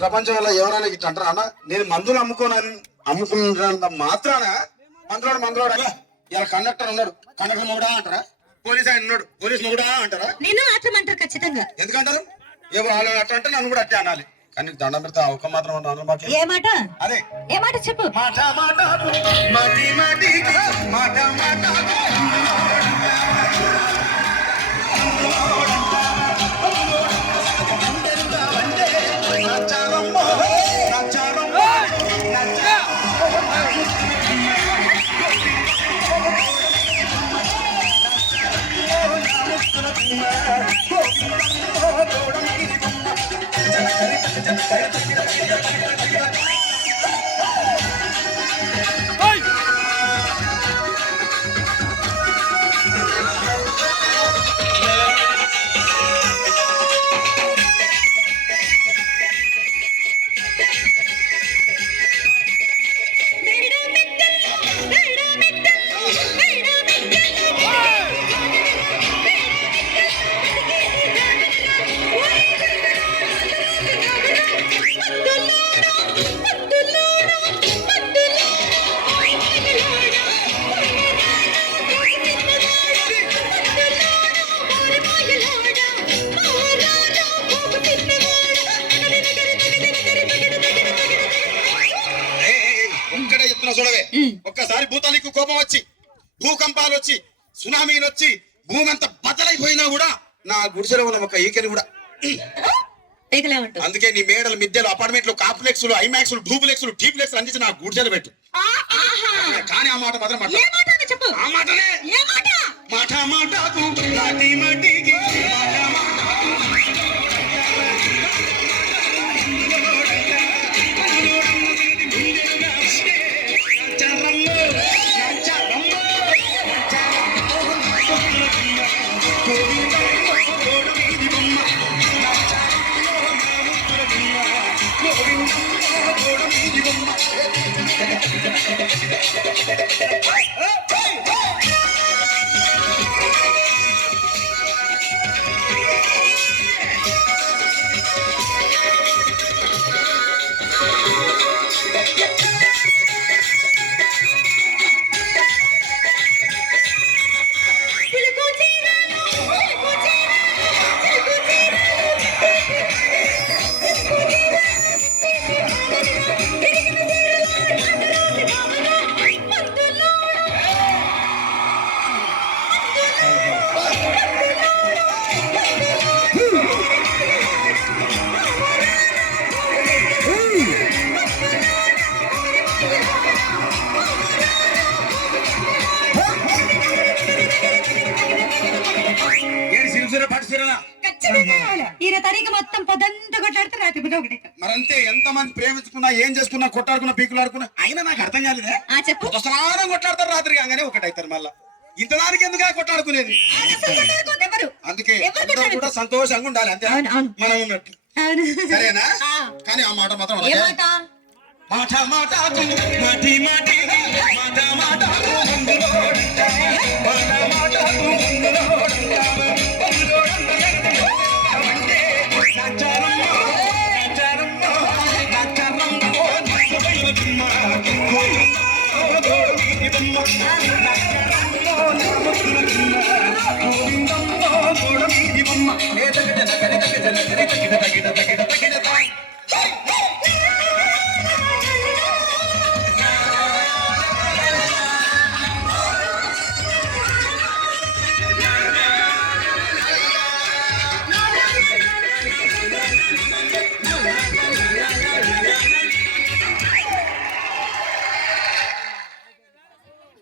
ప్రపంచంలో ఎవరైనా ఇట్లా అంటారా అన్న? నేను మందులు అమ్ముకున్నంత మాత్రాన మందులోడు ఇలా కండక్టర్ ఉన్నాడు, కండక్టర్ మొగుడా అంటారా? పోలీస్ ఆయన ఉన్నాడు, పోలీస్ మొగుడా అంటారా? నేను మాత్రం అంటారు ఖచ్చితంగా. ఎందుకంటారు? ఏమో వాళ్ళు అట్లా అంటే నన్ను కూడా అట్టే అనాలి. కానీ దండం పెడతా ఒక మాత్రం ఏ మాట? అదే ఏ మాట చెప్పు. మాట మాట మాటి మాటి మాట మాట చూడవే. ఒక్కసారి భూతానికి కోపం వచ్చి, భూకంపాలు వచ్చి, సునామీలు వచ్చి, భూమి అంతా బద్దలైపోయినా కూడా నా గుడిసెలో ఉన్న ఒక ఈకెని కూడా అందుకే నీ మేడలు, మిద్దెలు, అపార్ట్మెంట్లు, కాంప్లెక్స్లు, ఐమాక్స్లు, డూప్లెక్స్లు, టీప్లెక్స్ అందించి నా గుడిసెలు పెట్టు. కానీ ఆ మాట మాత్రం ఆ మాటనే మాట మాటకు మాటి మాటికి మరంతే. ఎంత మంది ప్రేమించుకున్నా, ఏం చేసుకున్నా, కొట్టాడుకున్నా, పీకులాడుకున్నా అయినా నాకు అర్థం కాలేదే. స్నానం కొట్లాడతారు, రాత్రి కాగానే ఒకటైతారు. మళ్ళా ఇంత దానికి ఎందుకు కొట్లాడుకునేది? అందుకే కూడా సంతోషంగా ఉండాలి, అంతే మనం ఉన్నట్టు. సరేనా? కానీ ఆ మాట మాత్రం మాట మాట మాట మాట మాట